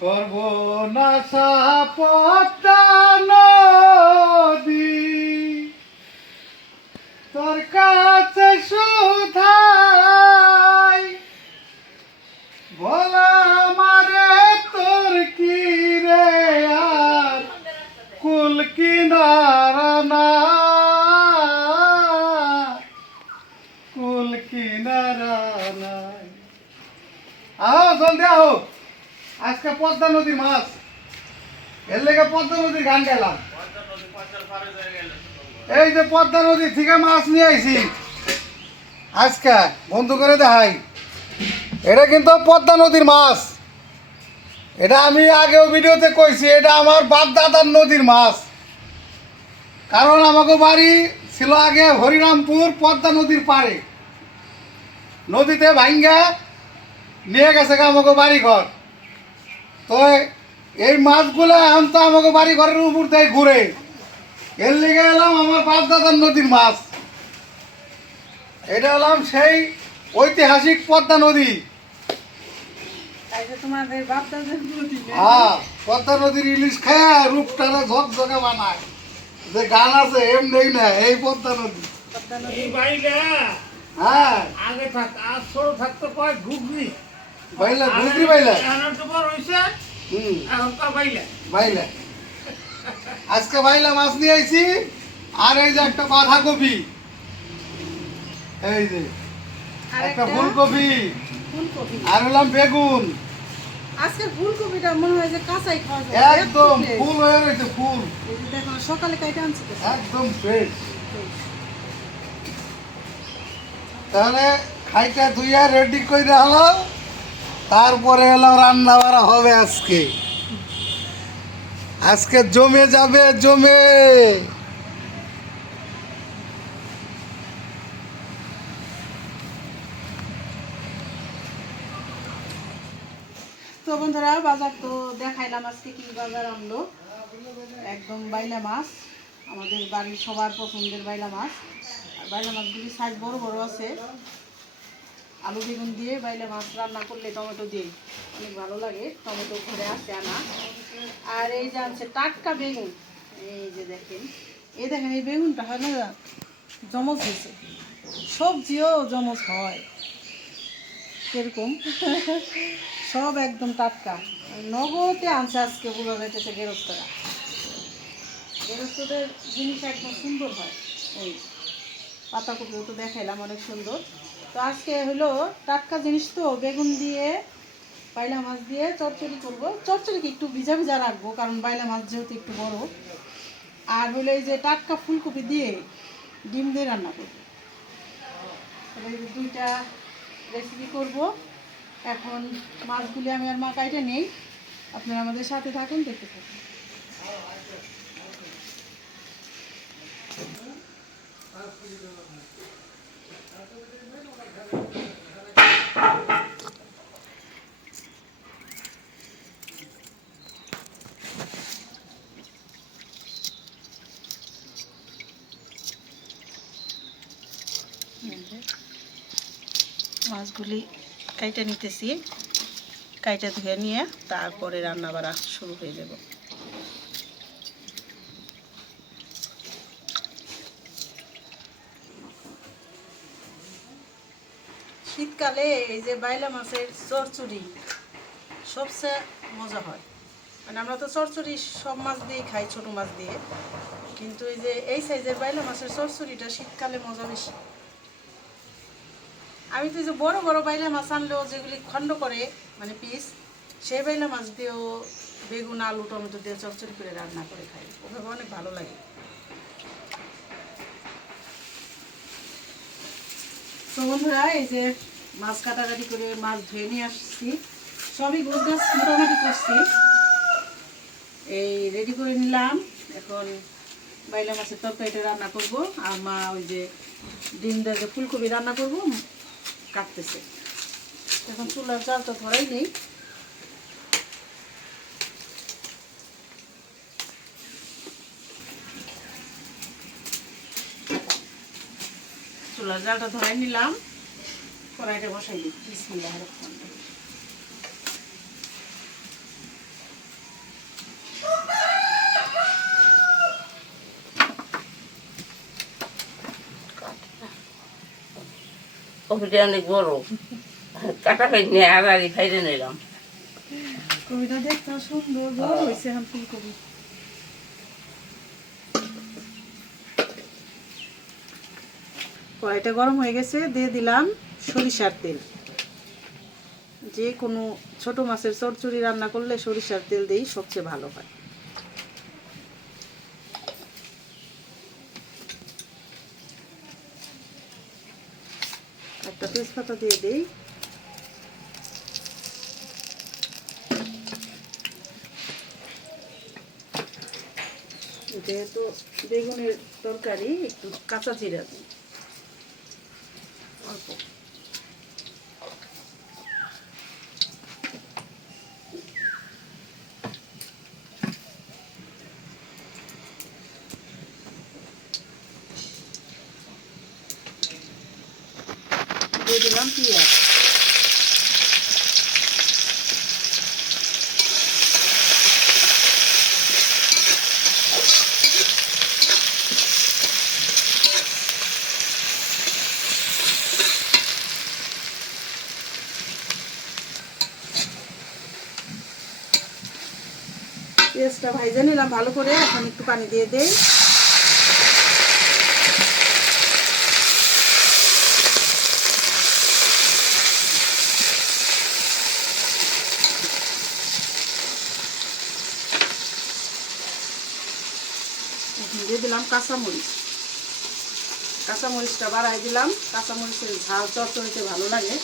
সর্বনাশা পদ্মা নদী তোর কাছে সুধাই ভোলা মারে তোর কি রে আর কুল কিনারা না কুল কিনারা নাই। আও জলদি আও, আজকে পদ্মা নদীর মাছ, এর লেগে পদ্মা নদীর গান গেলাম। এই যে পদ্মা নদী থেকে মাছ নিয়ে আইছি আজকে, বন্ধু করে দেখাই। এটা কিন্তু পদ্মা নদীর মাছ, এটা আমি আগেও ভিডিওতে কইছি, এটা আমার বাপ দাদার নদীর মাছ। কারণ আমাকে বাড়ি ছিল আগে হরিরামপুর পদ্মা নদীর পাড়ে, নদীতে ভাঙ্গা নিয়ে গেছে আমাকে বাড়ি ঘর। তো এই মাছগুলো এখন তো আমাকে বাড়ি ঘরের উপর দিয়ে ঘুরে, এর লেগে এলাম আমার বাপ দাদার নদীর মাছ। এটা হলাম সেই ঐতিহাসিক পদ্মা নদী। হ্যাঁ, পদ্মা নদীর ইলিশ খায় রূপটারে ঝকঝকে বানায়, যে গান আছে এমনি না, এই পদ্মা নদী। হ্যাঁ, আগে থাক আর ছোট থাকতো কয় ঘুগনি বাইলা ঘুগরি বাইলা। বাইলা আজকে বাইলা মাছ নিয়ে আইছি। আর এই যে একটা বাঁধাকপি, এই যে একটা ফুলকপি, আর হলাম বেগুন। আজকে ফুলকপিটা মনে হয় যে কাঁচাই খাওয়া যায়, একদম ফুল হয়ে রয়েছে, ফুল দেখো সকালে কাইটা আনছি তো। একদম ফ্রেশ। তাহলে খাইটা ধুইয়া রেডি করে হলো, তারপরে এলাম রান্না বাড়া হবে আজকে। আজকে জমে যাবে, জমে। তো বন্ধুরা, বাজার তো দেখাইলাম আজকে কি বাজার আনলো। একদম বাইলা মাছ, আমাদের বাড়ির সবার পছন্দের বাইলা মাছ। আর বাইলা মাছগুলি সাইজ বড় বড় আছে। আলু বেগুন দিয়ে বাইলা মাছ রান্না করলে টমেটো দিয়ে অনেক ভালো লাগে। টমেটো ঘরে আসে আনা। আর এই যে আনছে টাটকা বেগুন, এই যে দেখেন, এই দেখেন এই বেগুনটা হয় না জমজ হয়েছে, সবজিও জমজ হয় কিরকম সব একদম টাটকা। নগদে আনছে আজকে, বোঝা যাইতেছে গেরস্তরা, গেরস্তদের জিনিস একদম সুন্দর হয়। এই পাতাকপিও তো দেখাইলাম অনেক সুন্দর। তো আজকে হলো টাটকা জিনিস, তো বেগুন দিয়ে বাইলা মাছ দিয়ে চচ্চড়ি করবো। চচ্চড়িকে একটু ভিজা ভিজা রাখবো, কারণ বাইলা মাছ যেহেতু একটু বড়। আর হলো এই যে টাটকা ফুলকপি দিয়ে ডিম দিয়ে রান্না করবো। এই দুইটা রেসিপি করব। এখন মাছগুলি আমি আর মা কাইটে নেই, আপনারা আমাদের সাথে থাকুন, দেখতে থাকুন। মাছগুলি কাইটা নিতেছি, কাইটা ধুয়ে নিয়ে তারপরে রান্না বাড়া শুরু হয়ে যাব। শীতকালে এই যে বাইলা মাছের চচ্চড়ি সবচেয়ে মজা হয়। মানে আমরা তো চচ্চড়ি সব মাছ দিয়েই খাই, ছোটো মাছ দিয়ে, কিন্তু এই যে এই সাইজের বাইলা মাছের চচ্চড়িটা শীতকালে মজা বেশি। আমি তো যে বড় বড় বাইলা মাছ আনলেও যেগুলি খণ্ড করে মানে পিস, সেই বাইলা মাছ দিয়েও বেগুন আলু টমেটো দিয়ে চচ্চড়ি করে রান্না করে খাই, ওভাবে অনেক ভালো লাগে। তো বন্ধুরা, এই যে মাছ কাটাকাটি করে মাছ ধুয়ে নিয়ে আসছি, সবই গোছগাছ মোটামুটি করছি, এই রেডি করে নিলাম। এখন বাইলা মাছের তরকারিটা রান্না করব, আর মা ওই যে ডিম দিয়ে যে ফুলকপি রান্না করব কাটতেছে। এখন চুলার জালটা ধরাই নেই, চুলার জালটা ধরাই নিলাম, কড়াইটা বসাই দিই। বিসমিল্লাহির রহমানির রহিম। কপিটা অনেক বড়, কাটা খাই নিয়ে আড়াআড়ি খাইতে নিলাম। কবিটা দেখতে সুন্দর বড় হয়েছে এখন ফুলকপি। কড়াইটা গরম হয়ে গেছে, দিয়ে দিলাম সরিষার তেল। যে কোনো ছোট মাছের চচ্চড়ি রান্না করলে সরিষার তেল দিয়েই সবচেয়ে ভালো হয়। একটা তেজপাতা দিয়ে দিই। যেহেতু বেগুনের তরকারি, একটু কাঁচা জিরা দিই অল্প। দিয়ে দিলাম পেঁয়াজ। পেঁয়াজটা ভাইজে নিলাম ভালো করে, এখন একটু পানি দিয়ে দেই। এখন দিয়ে দিলাম কাঁচামরিচ। কাঁচামরিচটা বাড়াই দিলাম, কাঁচামরিচের ঝাল চচ্চড়িতে ভালো লাগে।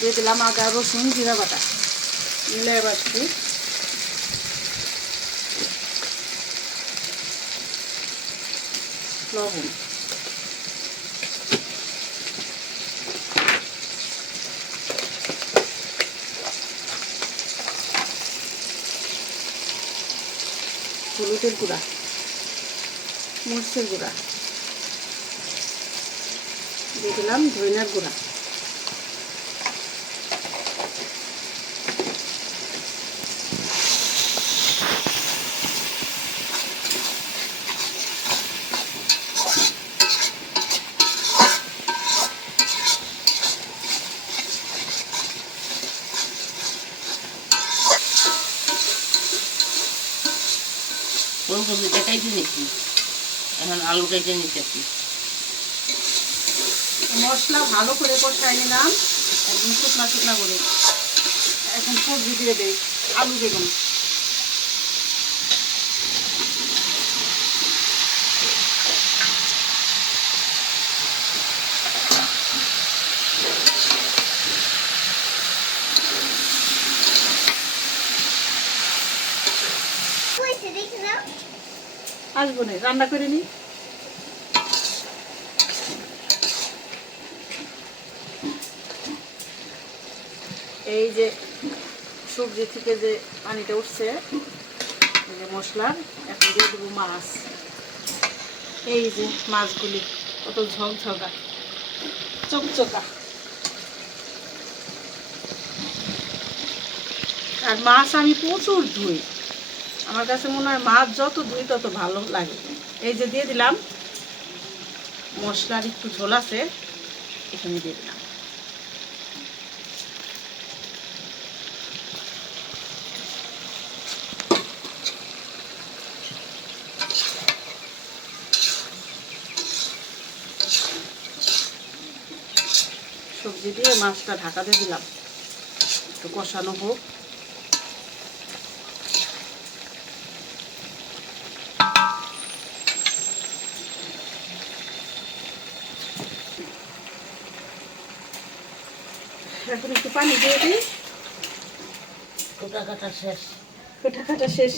দিয়ে দিলাম আদা রসুন জিরা বাটা, মিলে বাটছি। লবণ, হলুদের গুঁড়া, মরিচের গুঁড়া, দিয়ে দিলাম ধনিয়ার গুঁড়া। ফুলকপিটা কাইটে নিচ্ছি, এখন আলু কাইটে নিতেছি। মশলা ভালো করে কষাই নিলাম, একদম শুকনা শুকনা করে। এখন সবজি দিয়ে দেই, আলু বেগুন। আসবো না, রান্না করে নি। এই যে সবজি থেকে যে পানিটা উঠছে, এই যে মশলার, এখন দিয়ে দেবো মাছ। এই যে মাছগুলি কত ঝকঝকা চকচকা। আর মাছ আমি প্রচুর ধুই, আমার কাছে মনে হয় মাছ যত ধুই তত ভালো লাগে। এই যে দিয়ে দিলাম মশলার একটু ঝোল আছে, এখানে দিয়ে দিলাম। সবজি দিয়ে মাছটা ঢাকা দিয়ে দিলাম, একটু কষানো হোক। এখন একটু পানি দিয়ে দিই। কোটা কাটা শেষ। কোটা কাটা শেষ।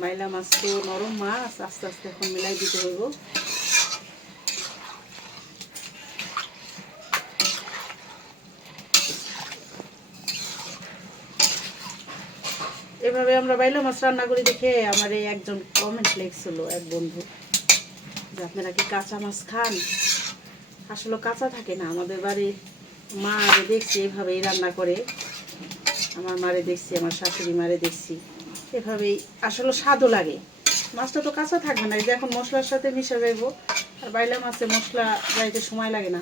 বাইলা মাছ তো নরম মাছ, আস্তে আস্তে এখন মিলাই দিতে হইব। এভাবে আমরা বাইলা মাছ রান্না করি দেখে আমার এই একজন কমেন্ট লিখছিল, এক বন্ধু, যে আপনারা কি কাঁচা মাছ খান? আসলে কাঁচা থাকে না, আমাদের বাড়ির মা দেখছি এইভাবেই রান্না করে। আমার মারে দেখছি, আমার শাশুড়ি মারে দেখছি, এভাবেই আসলে স্বাদও লাগে। মাছটা তো কাঁচা থাকবে না, এই যে এখন মশলার সাথে মিশে যাইব, আর বাইলা মাছে মশলা যাইতে সময় লাগে না।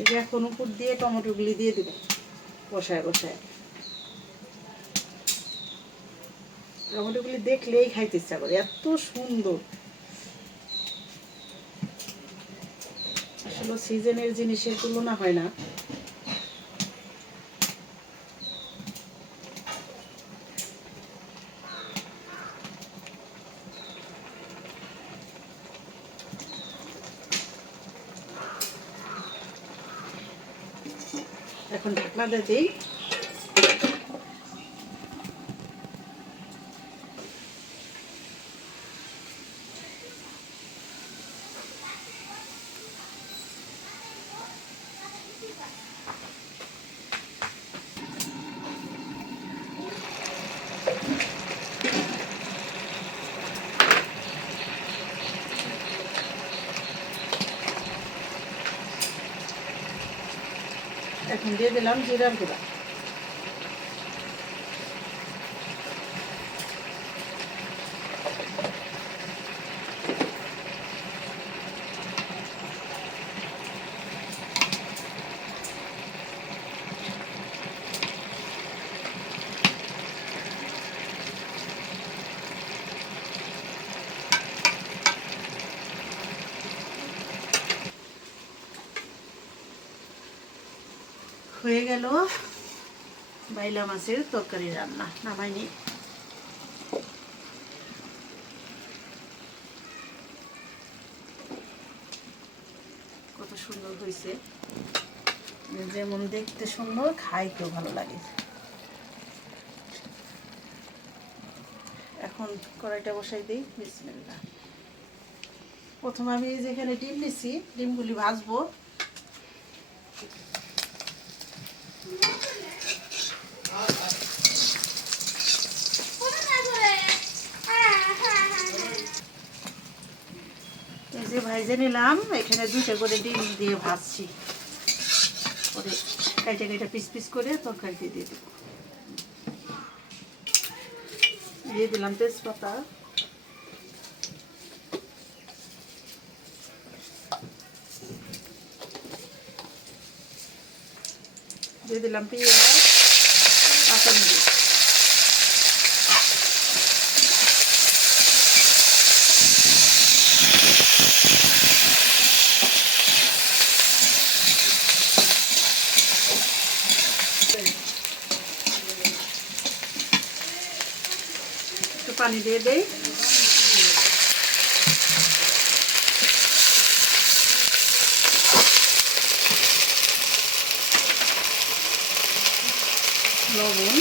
এই যে এখন উপর দিয়ে টমেটোগুলি দিয়ে দিব বসায় বসায়। টমেটোগুলি দেখলেই খাইতে ইচ্ছা করে, এত সুন্দর। আসলে সিজনের জিনিসের তুলনা হয় না। এখন ঢাকনা দিয়ে দিই। এখন দিয়ে দিলাম জিরার গুঁড়া। হয়ে গেল বাইলা মাছের তরকারি রান্না, নামাইনি। কত সুন্দর হয়েছে, যেমন দেখতে সুন্দর খাইতেও ভালো লাগে। এখন কড়াইটা বসাই দিই। বিসমিল্লাহ। প্রথমে আমি যেখানে ডিম নিছি, ডিমগুলি ভাজবো। এই যে ভাইজে নিলাম, এখানে 2টা করে ডিম দিয়ে ভাজছি, পরে কাইটা কাইটা পিস পিস করে তরকারিতে দিয়ে দেব। দিয়ে দিলাম তেজপাতা, দিয়ে দিলাম পেঁয়াজ, কাঁচামরিচ, একটু পানি দিয়ে দেই। লবণ,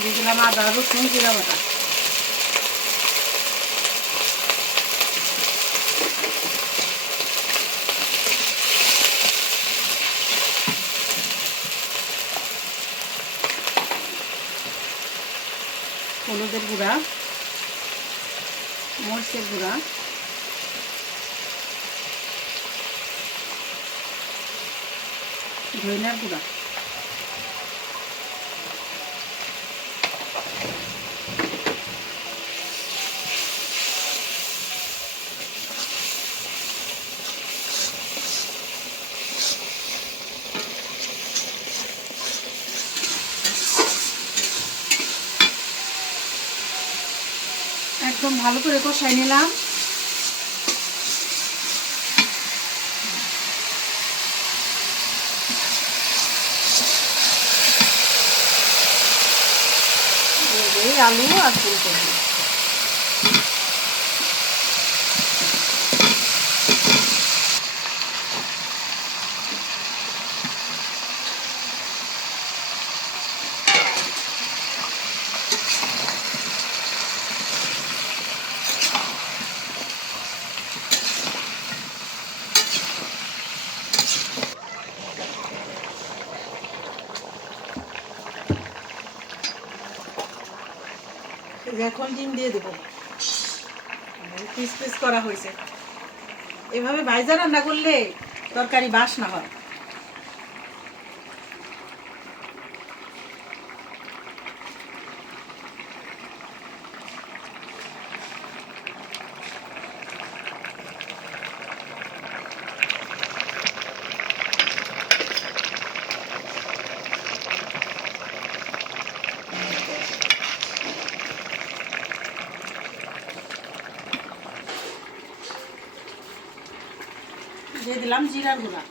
দিয়ে দিলাম আদা রসুন জিরা বাটা। হলুদের গুঁড়া, মরিচের গুঁড়া, ধনিয়ার গুঁড়া, একদম ভালো করে কষাই নিলাম। আলু আর ফুলকপি, এই যে এখন ডিম দিয়ে দেবো, পিস পিস করা হয়েছে। এভাবে ভাইজা রান্না করলে তরকারি বাসনা হয়। দিয়ে দিলাম জিরার গুঁড়া,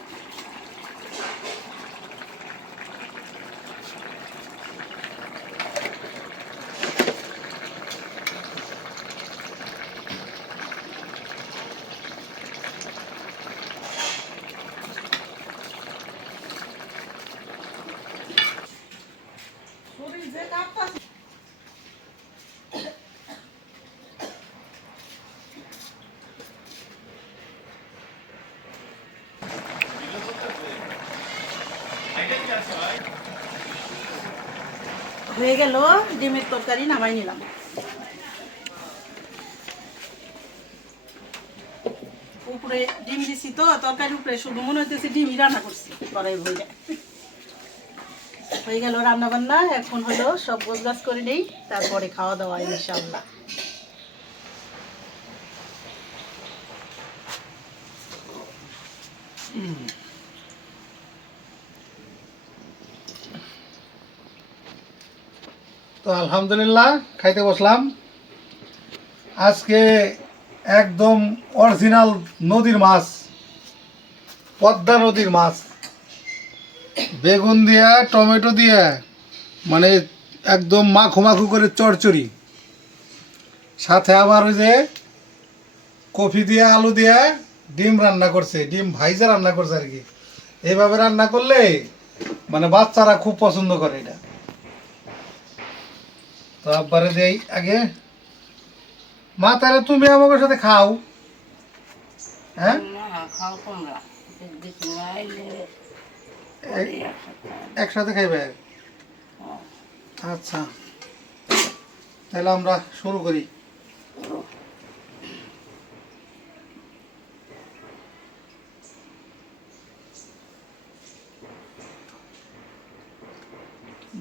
শরীর যে কাঁপতাছে। হয়ে গেল ডিমের তরকারি, নামাই নিলাম। উপরে ডিম দিছি তো তরকারি উপরে, শুধু মনে হইতেছে ডিমই রান্না করছি কড়াই ভরে। হয়ে গেল রান্না বান্না, এখন হলো সব গোছগাছ করে নেই, তারপরে খাওয়া দাওয়া ইনশাআল্লাহ। তো আলহামদুলিল্লাহ খাইতে বসলাম। আজকে একদম অরিজিনাল নদীর মাছ, পদ্মা নদীর মাছ, বেগুন দিয়া টমেটো দিয়া, মানে একদম মাখো মাখো করে চড়চড়ি, সাথে আবার ওই যে কফি দিয়ে আলু দিয়ে ডিম রান্না করছে, ডিম ভাইজা রান্না করছে আর কি। এইভাবে রান্না করলে মানে বাচ্চারা খুব পছন্দ করে এটা। তো আব্বারে দেই আগে। মা তাহলে তুমি আমাকে সাথে খাও, হ্যাঁ না খাও তোমরা, দেখি আইলে একসাথে খাইবে। আচ্ছা তাহলে আমরা শুরু করি।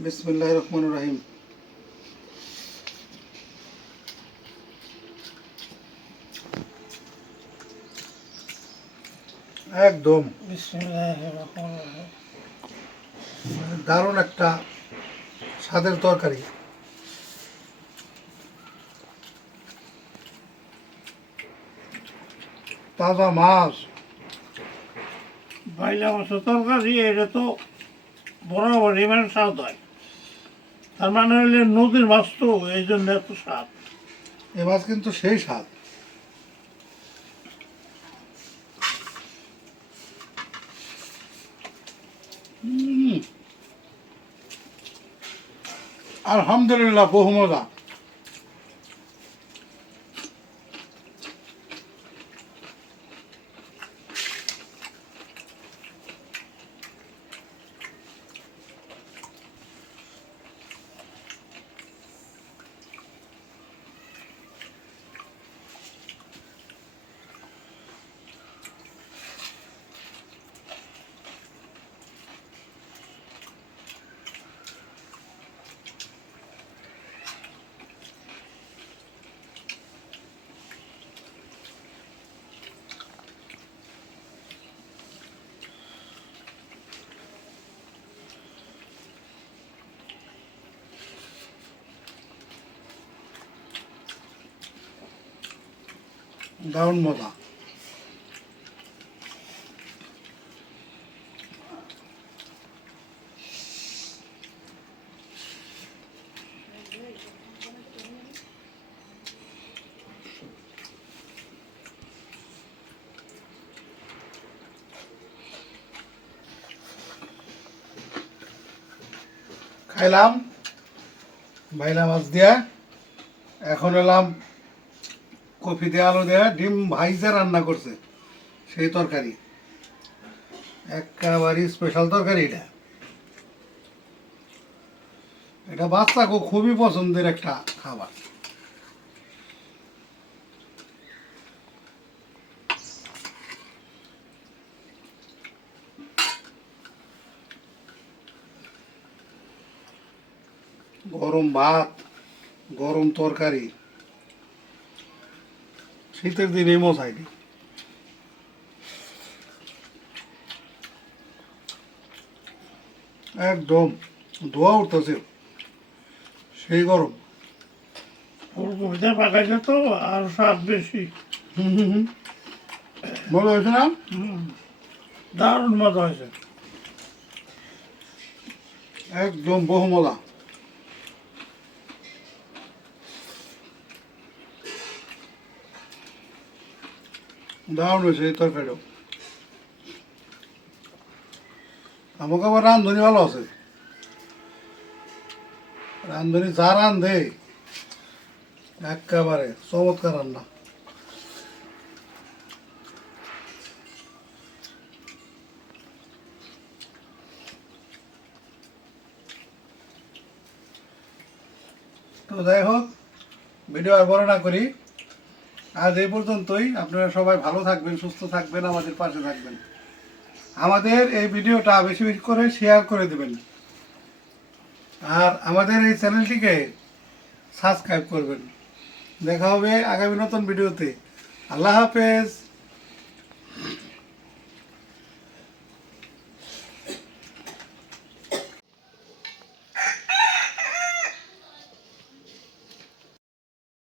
বিসমিল্লাহির রহমানির রহিম। একদম দারুণ একটা স্বাদের তরকারি। তাজা মাছ, বাইলা মাছের তরকারি, এটা তো বরাবরই মানে স্বাদ হয়। তার মানে হলে নদীর মাছ তো, এই জন্য এত স্বাদ। এ মাছ কিন্তু সেই স্বাদ। আলহামদুলিল্লাহ বহু মজা। দারুণ মজা। খাইলাম বাইলা মাছ দিয়া, এখন এলাম কফি দিয়ে আলু দিয়ে ডিম ভাইজা রান্না করছে সেই তরকারি। একেবারে স্পেশাল তরকারি এটা। এটা বাচ্চাকে খুবই পছন্দের একটা খাবার। গরম ভাত, গরম তরকারি, শীতের দিন এই মশাইনি। একদম ধোয়া উঠতেছে, সেই গরম। ফুলকপিটা পাকাইছে তো আর স্বাদ বেশি। মজা হয়েছে না? দারুণ মজা হয়েছে। একদম বহু মজা। দারুণ হয়েছে এই তরকারিটাও। আমাকে আবার রান্ধনি ভালো আছে, রান্ধনি যা রান্ধে একেবারে চমৎকার রান্না। তো যাই হোক, ভিডিও আর বড় না করি, আজ এই পর্যন্তই। আপনারা সবাই ভালো থাকবেন, সুস্থ থাকবেন, আমাদের পাশে থাকবেন। আমাদের এই ভিডিওটা বেশি বেশি করে শেয়ার করে দেবেন, আর আমাদের এই চ্যানেলটিকে সাবস্ক্রাইব করবেন। দেখা হবে আগামী নতুন ভিডিওতে। আল্লাহ হাফেজ।